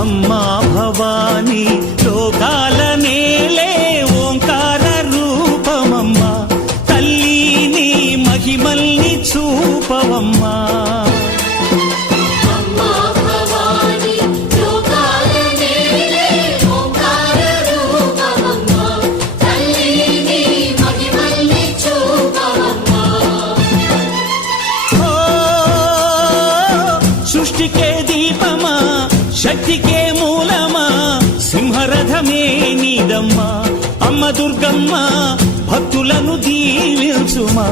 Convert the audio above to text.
అమ్మా భవానీ లోకాల నేలే ఓంకార రూపమమ్మా తల్లి నీ మహిమల్ని చూపవమ్మా సృష్టికే దీపమా శక్తికే మూలమా సింహరథమే నీదమ్మా అమ్మ దుర్గమ్మ భక్తులను దీవించుమా